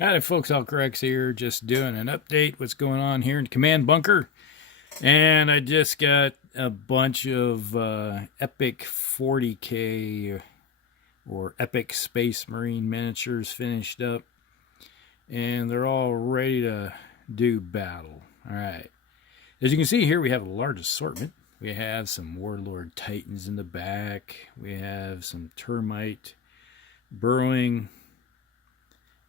Howdy folks, Alcorex here, just doing an update what's going on here in Command Bunker. And I just got a bunch of Epic 40K or Epic Space Marine miniatures finished up. And they're all ready to do battle. Alright. As you can see here, we have a large assortment. We have some Warlord Titans in the back. We have some Termite burrowing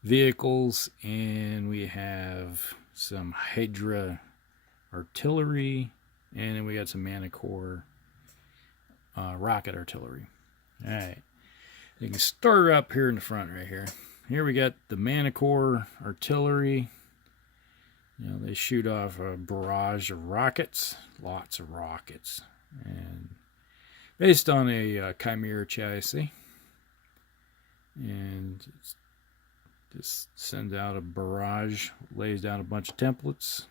vehicles, and we have some Hydra artillery, and then we got some Manticore rocket artillery. Alright, you can start up here in the front right here. Here we got the Manticore artillery. You know, they shoot off a barrage of rockets, lots of rockets, and based on a Chimera chassis, and it's just sends out a barrage, lays down a bunch of templates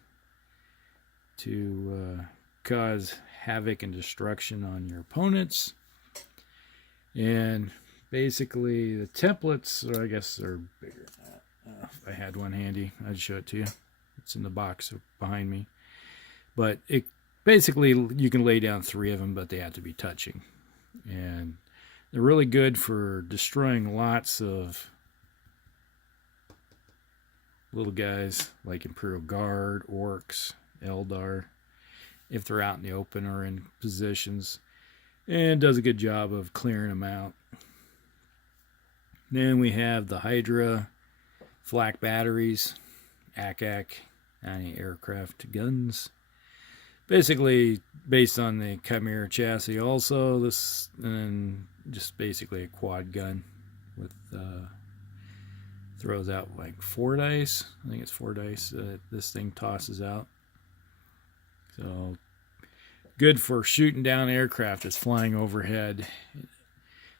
to cause havoc and destruction on your opponents. And basically the templates, or I guess they're bigger than that. If I had one handy, I'd show it to you. It's in the box behind me. But it basically, you can lay down 3 of them, but they have to be touching. And they're really good for destroying lots of little guys like Imperial Guard, Orcs, Eldar, if they're out in the open or in positions, and does a good job of clearing them out. Then we have the Hydra Flak batteries, ACAC, anti-aircraft guns. Basically based on the Chimera chassis also, this, and then just basically a quad gun with throws out like 4 dice. I think it's 4 dice this thing tosses out. So good for shooting down aircraft that's flying overhead.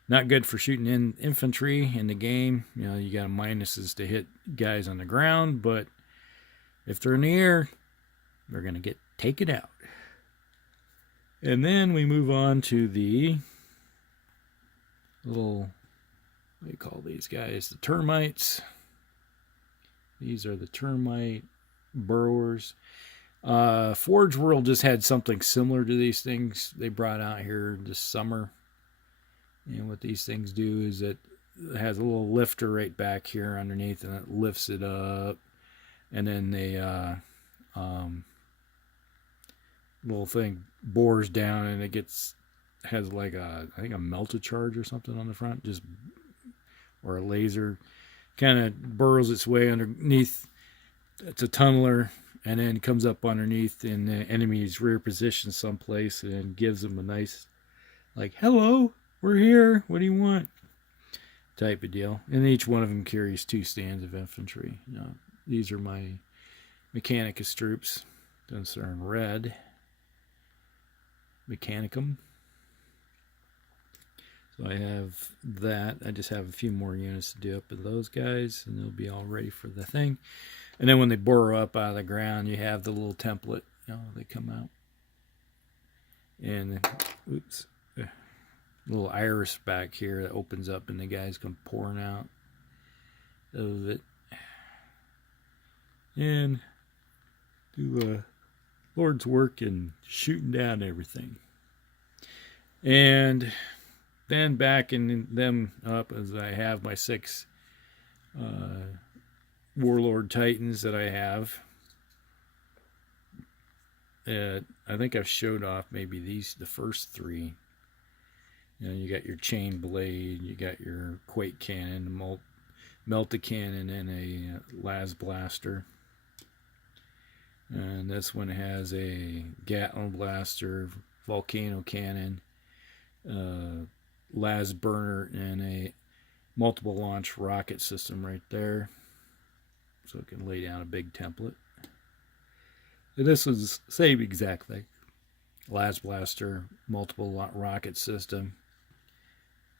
Not good for shooting in infantry in the game. You know, you got minuses to hit guys on the ground, but if they're in the air, they're going to get taken out. And then we move on to the little, what do you call these guys? The Termites. These are the Termite burrowers. Forge World just had something similar to these things they brought out here this summer. And what these things do is it has a little lifter right back here underneath, and it lifts it up. And then the little thing bores down, and it has like I think a melted charge or something on the front, or a laser, kind of burrows its way underneath. It's a tunneler, and then comes up underneath in the enemy's rear position someplace, and gives them a nice, like, hello, we're here, what do you want, type of deal. And each one of them carries 2 stands of infantry. You know, these are my Mechanicus troops. Those are in red. Mechanicum. So I have that. I just have a few more units to do up with those guys, and they'll be all ready for the thing. And then when they burrow up out of the ground, you have the little template. You know, they come out. And, oops, little iris back here that opens up, and the guys come pouring out of it. And do Lord's work and shooting down everything. And then backing them up, as I have my 6 Warlord Titans that I have. I think I've showed off maybe the first 3. You know, you got your chain blade, you got your quake cannon, melta cannon, and a las blaster. And this one has a Gatling blaster, volcano cannon, las burner, and a multiple launch rocket system right there, so it can lay down a big template. And this was the same exact thing: las blaster, multiple rocket system,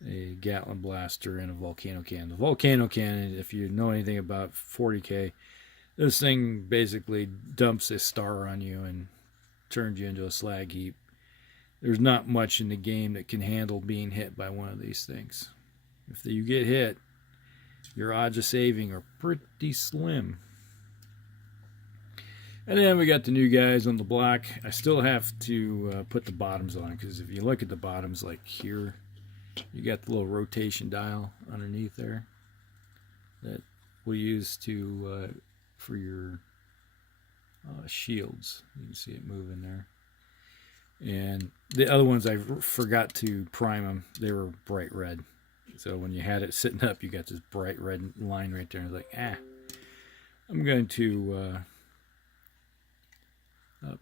a Gatling blaster, and a volcano cannon. The volcano cannon, if you know anything about 40K, this thing basically dumps a star on you and turns you into a slag heap. There's not much in the game that can handle being hit by one of these things. If you get hit, your odds of saving are pretty slim. And then we got the new guys on the block. I still have to put the bottoms on, because if you look at the bottoms, like here, you got the little rotation dial underneath there that we'll use to for your shields. You can see it moving there. And the other ones, I forgot to prime them. They were bright red. So when you had it sitting up, you got this bright red line right there. I was like, I'm going to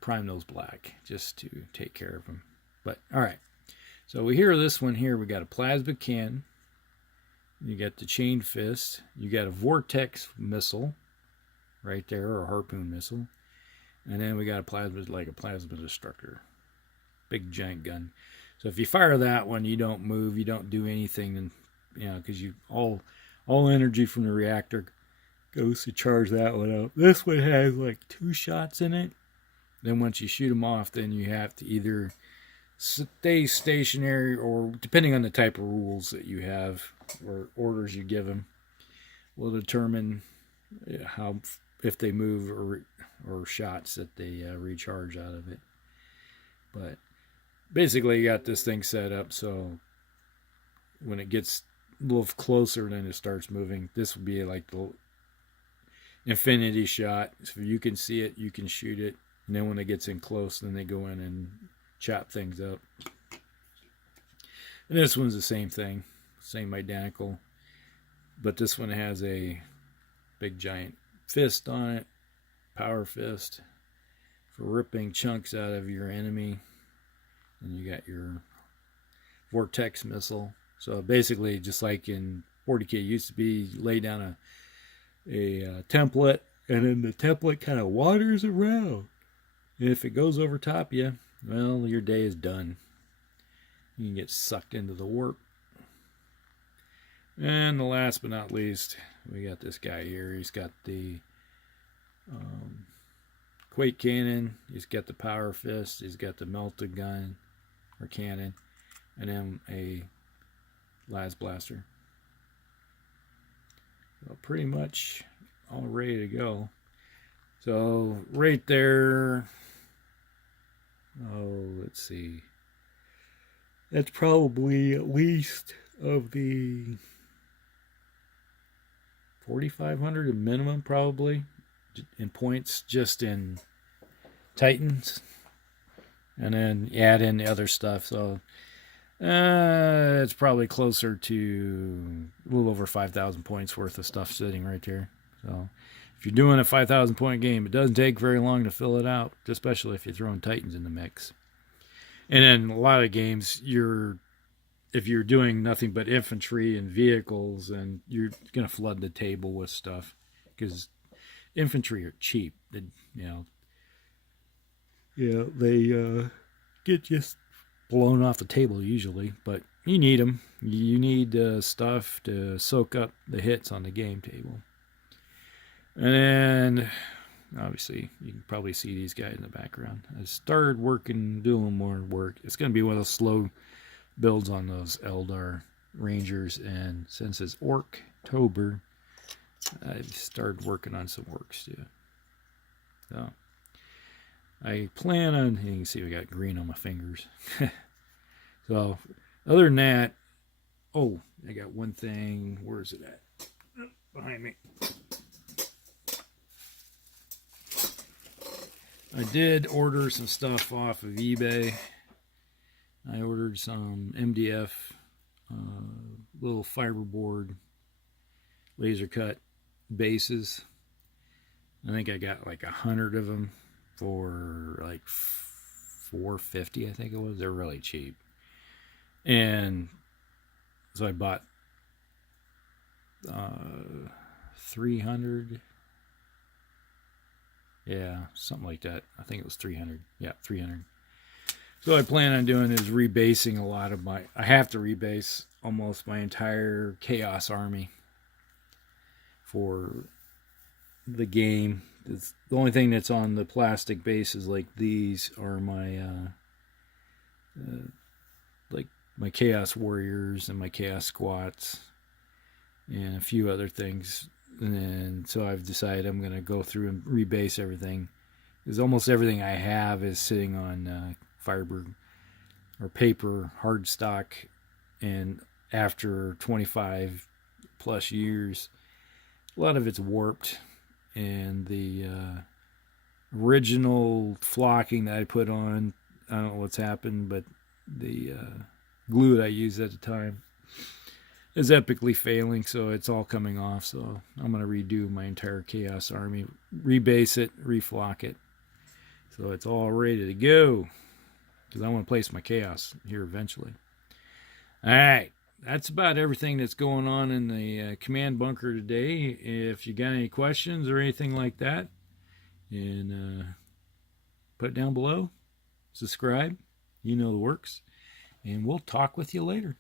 prime those black just to take care of them. But all right, so we hear this one here. We got a plasma cannon. You got the chain fist. You got a vortex missile right there, or a harpoon missile. And then we got a plasma destructor, big giant gun. So if you fire that one, you don't move, you don't do anything, and because all energy from the reactor goes to charge that one up. This one has like 2 shots in it. Then once you shoot them off, then you have to either stay stationary, or depending on the type of rules that you have or orders you give them, will determine how, if they move or shots that they recharge out of it. But basically, you got this thing set up so when it gets a little closer, then it starts moving. This would be like the infinity shot. So you can see it, you can shoot it. And then when it gets in close, then they go in and chop things up. And this one's the same thing, same identical. But this one has a big giant fist on it, power fist, for ripping chunks out of your enemy. And you got your vortex missile. So basically, just like in 40K, it used to be, you lay down a template, and then the template kind of wanders around. And if it goes over top you, well, your day is done. You can get sucked into the warp. And the last but not least, we got this guy here. He's got the Quake Cannon. He's got the Power Fist. He's got the Melted Gun or Cannon. And then a Las Blaster. So pretty much all ready to go. So right there, let's see. That's probably at least of the 4,500 minimum, probably, in points, just in Titans. And then add in the other stuff. So it's probably closer to a little over 5,000 points worth of stuff sitting right there. So if you're doing a 5,000 point game, it doesn't take very long to fill it out, especially if you're throwing Titans in the mix. And then a lot of games, if you're doing nothing but infantry and vehicles, and you're going to flood the table with stuff, because infantry are cheap. They get just blown off the table usually, but you need them. You need stuff to soak up the hits on the game table. And then, obviously, you can probably see these guys in the background. I started doing more work. It's going to be one of those slow builds on those Eldar Rangers, and since it's Orktober, I've started working on some works too. So I plan on, you can see we got green on my fingers. So other than that, I got one thing. Where is it at? Behind me. I did order some stuff off of eBay. I ordered some MDF, little fiberboard laser cut bases. I think I got like 100 of them for like $4.50, I think it was. They're really cheap. And so I bought 300. Yeah, something like that. I think it was 300. Yeah, 300. So what I plan on doing is rebasing a lot of I have to rebase almost my entire Chaos army for the game. It's the only thing that's on the plastic bases like these are my like my Chaos Warriors and my Chaos Squats. and a few other things. And so I've decided I'm going to go through and rebase everything, because almost everything I have is sitting on fiber or paper, hard stock, and after 25 plus years, a lot of it's warped, and the original flocking that I put on, I don't know what's happened, but the glue that I used at the time is epically failing, so it's all coming off. So I'm going to redo my entire Chaos Army, rebase it, reflock it, so it's all ready to go, because I want to place my Chaos here eventually. Alright, that's about everything that's going on in the command bunker today. If you got any questions or anything like that, and put it down below, subscribe, you know the works, and we'll talk with you later.